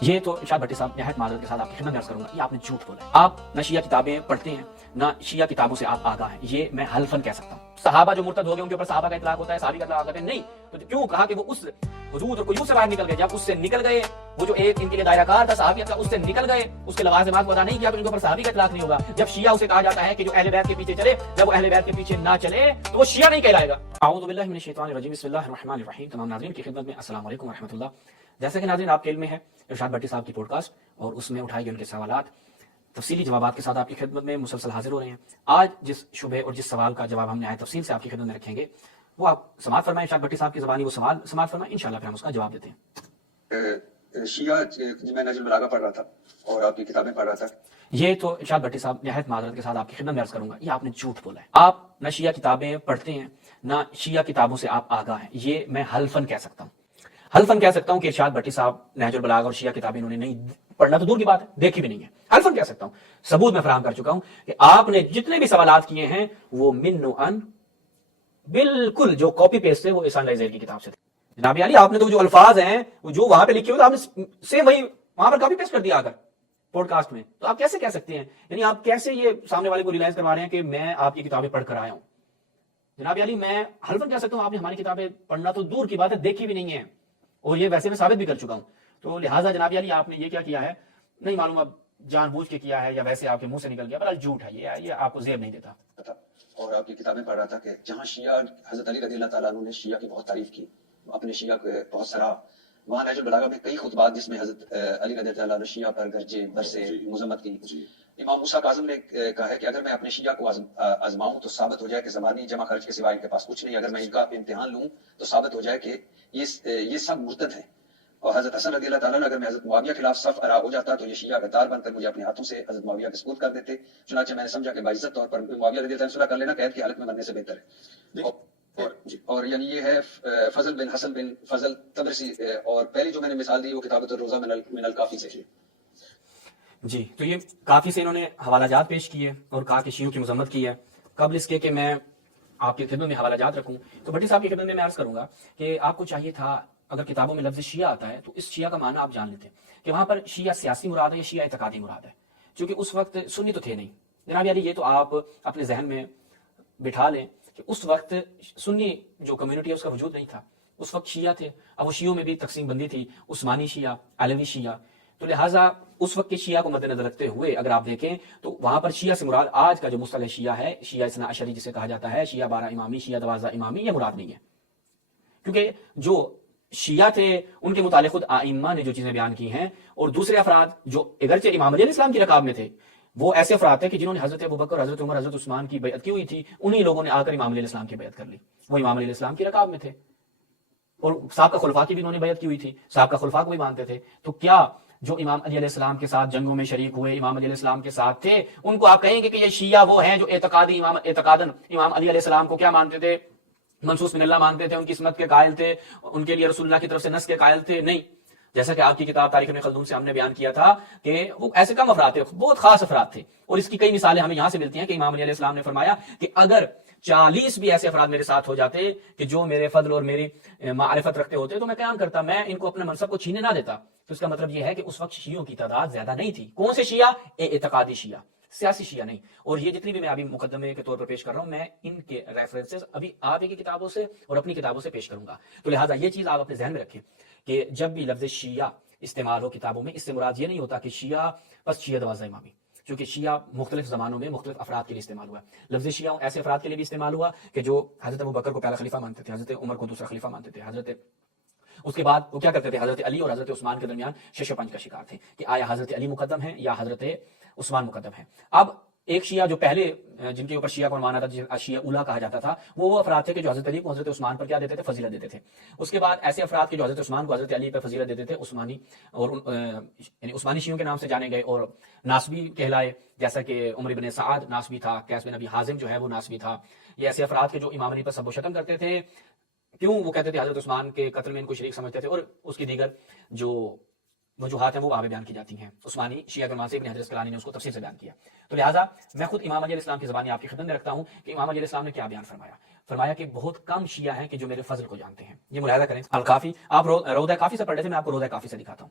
یہ تو ارشاد بھٹی صاحب نہایت معذرت کے ساتھ آپ کی خدمت میں عرض کروں گا، یہ آپ نے جھوٹ بولا ہے۔ آپ نہ شیعہ کتابیں پڑھتے ہیں، نہ شیعہ کتابوں سے آپ آگاہ ہیں، یہ میں حلفاً کہہ سکتا ہوں۔ صحابہ جو مرتد ہو گئے ان کے اوپر صحابہ کا اطلاق ہوتا ہے، صحابی کا اطلاق ہوتا ہے، نہیں تو کیوں کہا کہ وہ اس حدود اور قیود سے باہر نکل گئے؟ جب اس سے نکل گئے، وہ جو ایک ان کے لیے دائرہ کار تھا صحابیت کا، اس سے نکل گئے، اس کے لوازمات کو ادا نہیں کیا تو ان کے اوپر صحابی کا اطلاق نہیں ہوگا۔ جب شیعہ اسے کہا جاتا ہے کہ جو اہل بیت کے پیچھے چلے، جب وہ اہل بیت کے پیچھے نہ چلے تو وہ شیعہ نہیں کہلائے گا۔ اعوذ باللہ من الشیطان الرجیم، بسم اللہ الرحمن الرحیم۔ تمام ناظرین کی خدمت میں السلام علیکم ورحمۃ اللہ۔ جیسا کہ ناظرین آپ کے علم میں ہے، ارشاد بھٹی صاحب کی پوڈ کاسٹ اور اس میں اٹھائے گئے ان کے سوالات تفصیلی جوابات کے ساتھ آپ کی خدمت میں مسلسل حاضر ہو رہے ہیں۔ آج جس شبہ اور جس سوال کا جواب ہم نے آئے تفصیل سے آپ کی خدمت میں رکھیں گے، وہ آپ سماعت فرمائیں، ارشاد بھٹی صاحب کی زبانی وہ سوال سماعت فرمائیں، انشاءاللہ پھر ہم اس کا جواب دیتے ہیں۔ شیعہ میں نہج البلاغہ پڑھ رہا تھا اور آپ کی کتابیں پڑھ رہا تھا۔ یہ تو ارشاد بھٹی صاحب نہایت معذرت کے ساتھ آپ کی خدمت میں عرض کروں گا، یہ آپ نے جھوٹ بولا ہے۔ آپ نہ شیعہ کتابیں پڑھتے ہیں، نہ شیعہ کتابوں سے آپ آگاہ ہیں، یہ میں حلفاً کہہ سکتا ہوں۔ حلفاً کہہ سکتا ہوں کہ ارشاد بھٹی صاحب نہج البلاغہ اور شیعہ کتابیں انہوں نے نہیں پڑھنا تو دور کی بات ہے، دیکھی بھی نہیں ہے۔ حلفاً کہہ سکتا ہوں، ثبوت میں فراہم کر چکا ہوں کہ آپ نے جتنے بھی سوالات کیے ہیں وہ من و ان بالکل جو کاپی پیسٹ تھے وہ احسان اللہ زیر کی کتاب سے تھے۔ جناب علی آپ نے تو جو الفاظ ہیں وہ جو وہاں پہ لکھے ہوئے آپ نے سیم وہی وہاں پر کاپی پیسٹ کر دیا آ کر پوڈ کاسٹ میں، تو آپ کیسے کہہ سکتے ہیں؟ یعنی آپ کیسے یہ سامنے والے کو ریلائز کروا رہے ہیں کہ میں آپ کی کتابیں پڑھ کر آیا ہوں؟ جناب علی میں حلفاً کہہ سکتا ہوں آپ نے ہماری کتابیں پڑھنا تو دور کی بات ہے، دیکھی بھی نہیں ہے، اور یہ ویسے میں ثابت بھی کر چکا ہوں۔ تو لہٰذا جناب علی آپ نے یہ کیا کیا ہے نہیں معلوم، اب جان بوجھ کے کیا ہے یا ویسے آپ کے منہ سے نکل گیا، بہرحال جھوٹ ہے، یہ آپ کو زیب نہیں دیتا۔ اور آپ کی کتابیں پڑھ رہا تھا کہ جہاں شیعہ حضرت علی رضی اللہ تعالیٰ عنہ نے شیعہ کی بہت تعریف کی، اپنے شیعہ کو بہت سراہا، وہاں نہج البلاغہ میں کئی خطبات جس میں حضرت علی رضی اللہ عنہ شیعہ پر گرجے برسے مذمت کی۔ امام موسیٰ کاظم نے کہا ہے کہ اگر میں اپنے شیعہ کو آزماؤں تو ثابت ہو جائے کہ زمانی جمع خرچ کے سوا ان کے پاس کچھ نہیں، اگر میں ان کا امتحان لوں تو ثابت ہو جائے کہ یہ سب مرتد ہیں۔ اور حضرت حسن رضی اللہ تعالیٰ نے اگر میں حضرت معاویہ کے خلاف صف ارا ہو جاتا تو یہ شیعہ غدار بن کر مجھے اپنے ہاتھوں سے حضرت معاویہ کے سپرد کر دیتے، چنانچہ میں نے سمجھا کہ باعزت طور پر معاویہ رضی اللہ عنہ صلح کر لینا قید کی حالت میں مرنے سے بہتر ہے۔ اور یعنی یہ ہے فضل بن حسن بن فضل تبرسی، اور پہلی جو میں نے مثال دی وہ کتابۃ الروضہ من الکافی سے۔ جی تو یہ کافی سے انہوں نے حوالہ جات پیش کیے اور کہا کہ شیعوں کی مذمت کی ہے۔ قبل اس کے کہ میں آپ کی خدمت میں حوالہ جات رکھوں تو بھٹی صاحب کی خدمت میں عرض کروں گا کہ آپ کو چاہیے تھا اگر کتابوں میں لفظ شیعہ آتا ہے تو اس شیعہ کا معنی آپ جان لیتے کہ وہاں پر شیعہ سیاسی مراد ہے یا شیعہ اعتقادی مراد ہے، چونکہ اس وقت سنی تو تھے نہیں جناب علی، یہ تو آپ اپنے ذہن میں بٹھا لیں کہ اس وقت سنی جو کمیونٹی ہے اس کا وجود نہیں تھا، اس وقت شیعہ تھے۔ اب وہ شیعوں میں بھی تقسیم بندی تھی، عثمانی شیعہ، علوی شیعہ، تو لہٰذا اس وقت کے شیعہ کو مد نظر رکھتے ہوئے اگر آپ دیکھیں تو وہاں پر شیعہ سے مراد آج کا جو مصطلح شیعہ ہے، شیعہ اثنا عشری جسے کہا جاتا ہے، شیعہ 12 امامی، شیعہ 12 امامی، یہ مراد نہیں ہے، کیونکہ جو شیعہ تھے ان کے متعلق خود ائمہ نے جو چیزیں بیان کی ہیں، اور دوسرے افراد جو اگرچہ امام علیہ السلام کی رکاب میں تھے، وہ ایسے افراد تھے کہ جنہوں نے حضرت ابوبکر، حضرت عمر، حضرت عثمان کی بیعت کی ہوئی تھی، انہی لوگوں نے آ کر امام علیہ السلام کی بیعت کر لی، وہ امام علیہ السلام کی رکاب میں تھے، اور سابقہ خلفاء کی بھی انہوں نے بیعت کی ہوئی تھی، سابقہ خلفاء کو بھی مانتے تھے۔ تو کیا جو امام علی علیہ السلام کے ساتھ جنگوں میں شریک ہوئے، امام علی علیہ السلام کے ساتھ تھے، ان کو آپ کہیں گے کہ یہ شیعہ وہ ہیں جو اعتقاداً امام علی علیہ السلام کو کیا مانتے تھے؟ منصوص من اللہ مانتے تھے، ان کی عصمت کے قائل تھے، ان کے لیے رسول اللہ کی طرف سے نص کے قائل تھے؟ نہیں، جیسا کہ آپ کی کتاب تاریخ ابن خلدون سے ہم نے بیان کیا تھا کہ وہ ایسے کم افراد تھے، بہت خاص افراد تھے، اور اس کی کئی مثالیں ہمیں یہاں سے ملتی ہیں کہ امام علی علیہ السلام نے فرمایا کہ اگر 40 بھی ایسے افراد میرے ساتھ ہو جاتے کہ جو میرے فضل اور میری معرفت رکھتے ہوتے تو میں قیام کرتا، میں ان کو اپنے منصب کو چھیننے نہ دیتا۔ تو اس کا مطلب یہ ہے کہ اس وقت شیعوں کی تعداد زیادہ نہیں تھی۔ کون سے شیعہ؟ اعتقادی شیعہ، سیاسی شیعہ نہیں۔ اور یہ جتنی بھی میں ابھی مقدمے کے طور پر پیش کر رہا ہوں، میں ان کے ریفرنسز ابھی آپ کی کتابوں سے اور اپنی کتابوں سے پیش کروں گا، تو لہٰذا یہ چیز آپ اپنے ذہن میں رکھیں کہ جب بھی لفظ شیعہ استعمال ہو کتابوں میں، اس سے مراد یہ نہیں ہوتا کہ شیعہ بس شیعہ 12 امامی، چونکہ شیعہ مختلف زمانوں میں مختلف افراد کے لیے استعمال ہوا ہے۔ لفظ شیعہ ایسے افراد کے لیے بھی استعمال ہوا کہ جو حضرت ابوبکر کو پہلا خلیفہ مانتے تھے، حضرت عمر کو دوسرا خلیفہ مانتے تھے، اس کے بعد وہ کیا کرتے تھے، حضرت علی اور حضرت عثمان کے درمیان شش و پنج کا شکار تھے کہ آیا حضرت علی مقدم ہے یا حضرت عثمان مقدم ہے۔ اب ایک شیعہ جو پہلے جن کے اوپر شیعہ کو مانا تھا، شیعہ اولا کہا جاتا تھا، وہ افراد تھے کہ جو حضرت علی کو حضرت عثمان پر کیا دیتے تھے، فضیلت دیتے تھے۔ اس کے بعد ایسے افراد کے جو حضرت عثمان کو حضرت علی پر فضیلت دیتے تھے، عثمانی، اور یعنی عثمانی شیعوں کے نام سے جانے گئے اور ناصبی کہلائے، جیسا کہ عمر بن سعد ناصبی تھا، قیس بن ابی حازم جو ہے وہ ناصبی تھا۔ یہ ایسے افراد کے جو امام علی پر سب و شتم کرتے تھے، کیوں؟ وہ کہتے تھے حضرت عثمان کے قتل میں ان کو شریک سمجھتے تھے، اور اس کی دیگر جو وجوہات ہیں وہ آگے بیان کی جاتی ہیں۔ عثمانی شیعہ کے سے ابن حجر اسقلانی نے اس کو تفصیل سے بیان کیا۔ تو لہٰذا میں خود امام علیہ السلام کی زبانی آپ کی خدمت میں رکھتا ہوں کہ امام علیہ السلام نے کیا بیان فرمایا کہ بہت کم شیعہ ہیں کہ جو میرے فضل کو جانتے ہیں۔ یہ ملاحظہ کریں، الکافی آپ روضہ کافی سے پڑھ رہے تھے، میں آپ کو روضہ کافی سے دکھاتا ہوں۔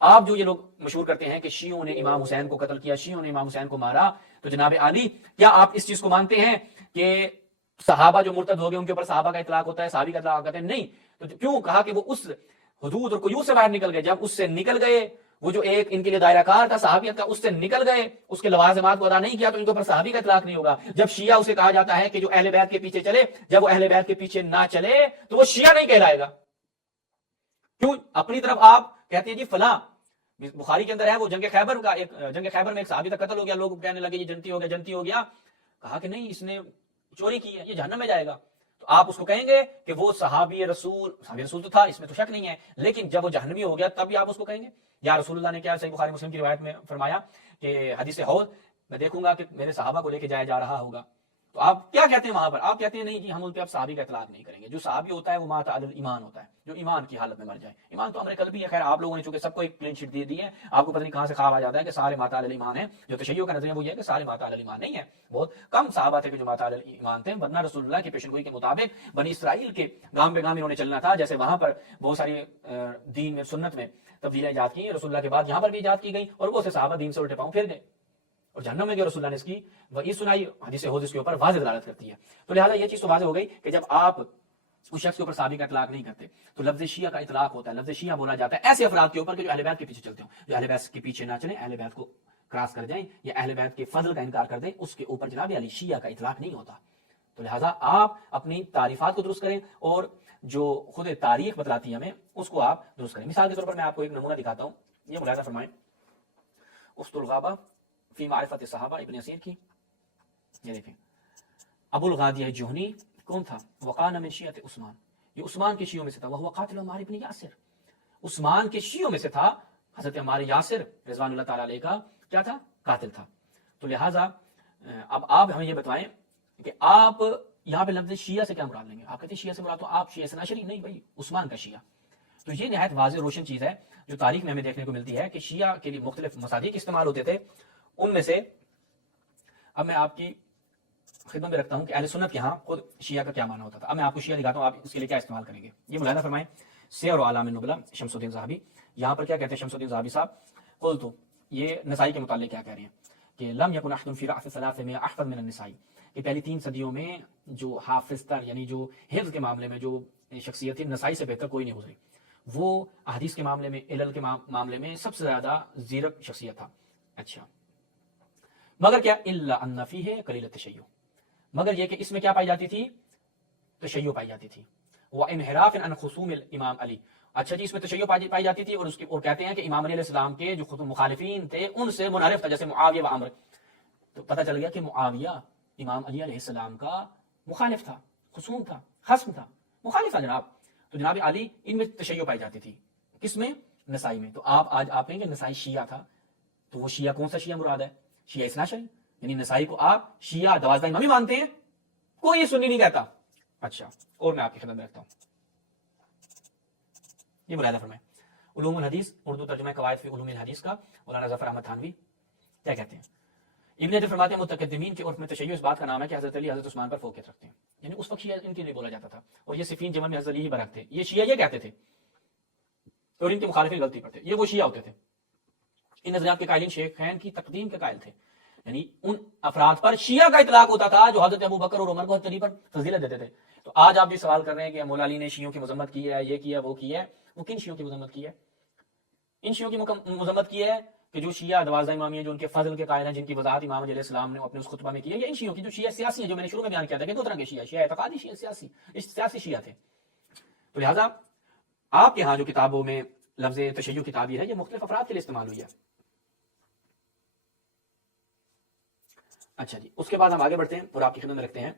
آپ جو یہ لوگ مشہور کرتے ہیں کہ شیعوں نے امام حسین کو قتل کیا، شیعوں نے امام حسین کو مارا، تو جناب علی کیا آپ اس چیز کو مانتے ہیں کہ صحابہ جو مرتد ہو گئے ان کے اوپر صحابہ کا اطلاق ہوتا ہے، صحابی کا اطلاق ہوتا ہے؟ نہیں. تو کیوں کہا کہ وہ اس حدود اور قیود سے باہر نکل گئے؟ جب اس سے نکل گئے، وہ جو ایک ان کے لیے دائرہ کار تھا صحابیت کا، اس سے نکل گئے، اس کے لوازمات کو ادا نہیں کیا، تو ان کے اوپر صحابی کا اطلاق نہیں ہوگا. جب شیعہ اسے کہا جاتا ہے کہ جو اہل بیت کے پیچھے چلے، جب وہ اہل بیت کے پیچھے نہ چلے تو وہ شیعہ نہیں کہلائے گا. کیوں اپنی طرف آپ کہتے ہیں جی فلاں، بخاری کے اندر ہے وہ جنگ خیبر کا، ایک جنگ خیبر میں ایک صحابی کا قتل ہو گیا، لوگ کہنے لگے یہ جنتی ہو گیا، جنتی ہو گیا. کہا کہ نہیں، اس نے چوری کی ہے، یہ جہنم میں جائے گا. تو آپ اس کو کہیں گے کہ وہ صحابی رسول تو تھا، اس میں تو شک نہیں ہے، لیکن جب وہ جہنمی ہو گیا تب بھی آپ اس کو کہیں گے؟ یا رسول اللہ نے کیا صحیح بخاری مسلم کی روایت میں فرمایا کہ حدیث حوض میں دیکھوں گا کہ میرے صحابہ کو لے کے جایا جا رہا ہوگا. تو آپ کیا کہتے ہیں وہاں پر؟ آپ کہتے ہیں نہیں جی ہم ان پہ اب صحابی کا اطلاق نہیں کریں گے. جو صحابی ہوتا ہے وہ مات علی ایمان ہوتا ہے، جو ایمان کی حالت میں مر جائے. ایمان تو امر قلبی ہے. خیر آپ لوگوں نے چونکہ سب کو ایک کلین شیٹ دے دی ہے، آپ کو پتہ نہیں کہاں سے خواب آ جاتا ہے کہ سارے مات علی ایمان ہیں. جو تشیع کا نظریہ وہ یہ ہے کہ سارے مات علی ایمان نہیں ہے، بہت کم صحابہ تھے کہ جو مات علی ایمان تھے. ورنہ رسول اللہ کی پیشن گوئی کے مطابق بنی اسرائیل کے گام بے گام انہوں نے چلنا تھا. جیسے وہاں پر بہت ساری دین میں سنت میں تبدیلیاں ایجاد کی، رسول اللہ کے بعد یہاں پر بھی ایجاد کی گئی، اور وہ سے صحابہ دین سے الٹے پاؤں پھر گئے اور جہنم میں گئے. رسول اللہ نے اس کی وہی سنائی، حدیث حوض اس کے اوپر واضح دلالت کرتی ہے. تو لہٰذا یہ چیز تو واضح ہو گئی کہ جب آپ اس شخص کے اوپر صحابی کا اطلاق نہیں کرتے تو لفظ شیعہ کا اطلاق ہوتا ہے. لفظ شیعہ بولا جاتا ہے ایسے افراد کے اوپر کہ جو اہل بیت کے پیچھے چلتے ہوں، جو اہل بیت کے پیچھے نہ چلیں، اہل بیت کو کراس کر جائیں یا اہل بیت کے فضل کا انکار کر دیں، اس کے اوپر جناب علی شیعہ کا اطلاق نہیں ہوتا. تو لہٰذا آپ اپنی تعریفات کو درست کریں اور جو خود تاریخ بتلاتی ہے ہمیں اس کو آپ درست کریں. مثال کے طور پر میں آپ کو ایک نمونہ دکھاتا ہوں، یہ ملاحظہ فرمائیں. اسط الغابہ فی معرفت صحابہ ابن اسیر کی، یہ دیکھیں. ابو الغادیہ جوہنی کون تھا؟ وقان من شیعۃ عثمان، یہ عثمان کے شیعوں میں سے تھا. وہ قاتل عمار ابن یاسر، عثمان کے شیعوں میں سے تھا. حضرت عمار یاسر رضوان اللہ تعالیٰ علیہ کا کیا تھا؟ قاتل تھا. تو لہٰذا اب آپ ہمیں یہ بتائیں کہ آپ یہاں پہ لفظ شیعہ سے کیا مراد لیں گے؟ آپ کہتے ہیں شیعہ سے مراد تو آپ شیعہ سناشری، نہیں بھائی، عثمان کا شیعہ. تو یہ نہایت واضح روشن چیز ہے جو تاریخ میں ہمیں دیکھنے کو ملتی ہے کہ شیعہ کے لیے مختلف مصادیق استعمال ہوتے تھے. ان میں سے اب میں آپ کی خدمت میں رکھتا ہوں کہ اہل سنت کے ہاں خود شیعہ کا کیا معنی ہوتا تھا. اب میں آپ کو شیعہ دکھاتا ہوں، آپ اس کے لیے کیا استعمال کریں گے. یہ ملاحظہ فرمائیں. سیر و اعلام النبلہ شمس الدین ذہبی، یہاں پر کیا کہتے ہیں شمس الدین ذہبی صاحب؟ قلت، یہ نسائی کے متعلق کیا کہہ رہے ہیں کہ لم یکن احد فی رأس ثلاث میں احفظ من النسائی، کہ پہلی 3 صدیوں میں جو حافظ تر یعنی جو حفظ کے معاملے میں جو شخصیت تھی نسائی سے بہتر کوئی نہیں گزری. وہ احادیث کے معاملے میں، علل کے معاملے میں سب سے زیادہ زیرک شخصیت تھا. اچھا، مگر کیا الا ان فیہ قلیل التشیع، مگر یہ کہ اس میں کیا پائی جاتی تھی؟ تشیع پائی جاتی تھی. وانحراف عن خصوم الامام علی، اچھا جی اس میں تشیع پائی جاتی تھی اور کہتے ہیں کہ امام علی علیہ السلام کے جو خود مخالفین تھے ان سے منحرف تھا، جیسے معاویہ و عمرو. تو پتہ چل گیا کہ معاویہ امام علی علیہ السلام کا مخالف تھا، خصوم تھا، خصم تھا، مخالف تھا جناب. تو جناب علی ان میں تشیع پائی جاتی تھی. کس میں؟ نسائی میں. تو آپ آج آپ کہیں گے نسائی شیعہ تھا، تو وہ شیعہ کون سا شیعہ مراد ہے؟ شیعہ اثنا عشری، یعنی نسائی کو آپ شیعہ 12 امامی مانتے ہیں، کوئی سنی نہیں کہتا. اچھا، اور میں آپ کی خدمت میں رکھتا ہوں، یہ ملاحظہ فرمائیں. علوم الحدیث اردو ترجمہ قواعد فی علوم الحدیث کا مولانا ظفر احمد تھانوی کیا کہتے ہیں؟ ابن حجر فرماتے ہیں متقدمین کے عرف میں تشیع اس بات کا نام ہے کہ حضرت علی حضرت عثمان پر فوقیت رکھتے ہیں، یعنی اس وقت شیعہ ان کی نہیں بولا جاتا تھا، اور یہ صفین جمل میں حضرت علی ہی برحق تھے. یہ شیعہ یہ کہتے تھے اور ان کے مخالفین غلطی پر تھے، یہ وہ شیعہ ہوتے تھے. ان نظریات کے قائلین شیخین کی تقدیم کے قائل تھے، یعنی ان افراد پر شیعہ کا اطلاق ہوتا تھا جو حضرت ابو بکر اور عمر کو حضرت علی پر فضیلت دیتے تھے. تو آج آپ بھی سوال کر رہے ہیں کہ مولا علی نے شیعوں کی مذمت کی ہے، یہ کیا وہ کیا ہے. وہ کن شیعوں کی مذمت کی ہے؟ ان شیعوں کی مذمت کی ہے کہ جو شیعہ 12 امامی ہیں، جو ان کے فضل کے قائل ہیں، جن کی وضاحت امام علیہ السلام نے اپنے اس خطبہ میں کی ہے. یا ان شیعوں کی جو شیعہ سیاسی ہیں، جو میں نے شروع میں بیان کیا تھا کہ 2 طرح کے شیعہ، شیعہ اعتقادی، شیعہ سیاسی، سیاسی شیعہ تھے. تو لہٰذا آپ کے ہاں جو کتابوں میں لفظ تشیع کی تعبیر ہے یہ مختلف افراد کے لیے استعمال ہوئی ہے. اچھا جی، اس کے بعد ہم آگے بڑھتے ہیں اور آپ کی خدمت میں رکھتے ہیں.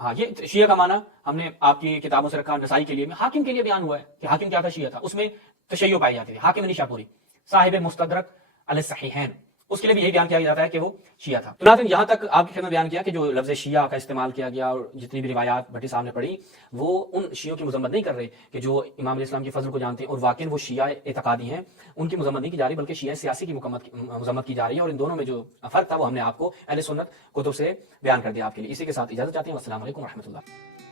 ہاں، یہ شیعہ کا معنی ہم نے آپ کی کتابوں سے رکھا. نسائی کے لیے حاکم کے لیے بیان ہوا ہے کہ حاکم کیا تھا؟ شیعہ تھا. اس میں تشیع پائی جاتی تھی. حاکم نیشاپوری صاحب مستدرک علی الصحیحین، اس کے لیے بھی یہی بیان کیا جاتا ہے کہ وہ شیعہ تھا. تو ناظرین یہاں تک آپ کی خدمت میں بیان کیا کہ جو لفظ شیعہ کا استعمال کیا گیا اور جتنی بھی روایات بھٹی صاحب نے پڑھی وہ ان شیعوں کی مذمت نہیں کر رہے کہ جو امام علیہ السلام کے فضل کو جانتے ہیں اور واقعی وہ شیعہ اعتقادی ہیں، ان کی مذمت نہیں کی جا رہی بلکہ شیعہ سیاسی کی مذمت کی جا رہی ہے. اور ان دونوں میں جو فرق تھا وہ ہم نے آپ کو اہل سنت کتب سے بیان کر دیا آپ کے لیے. اسی کے ساتھ اجازت چاہتے ہیں. السلام علیکم و رحمۃ اللہ.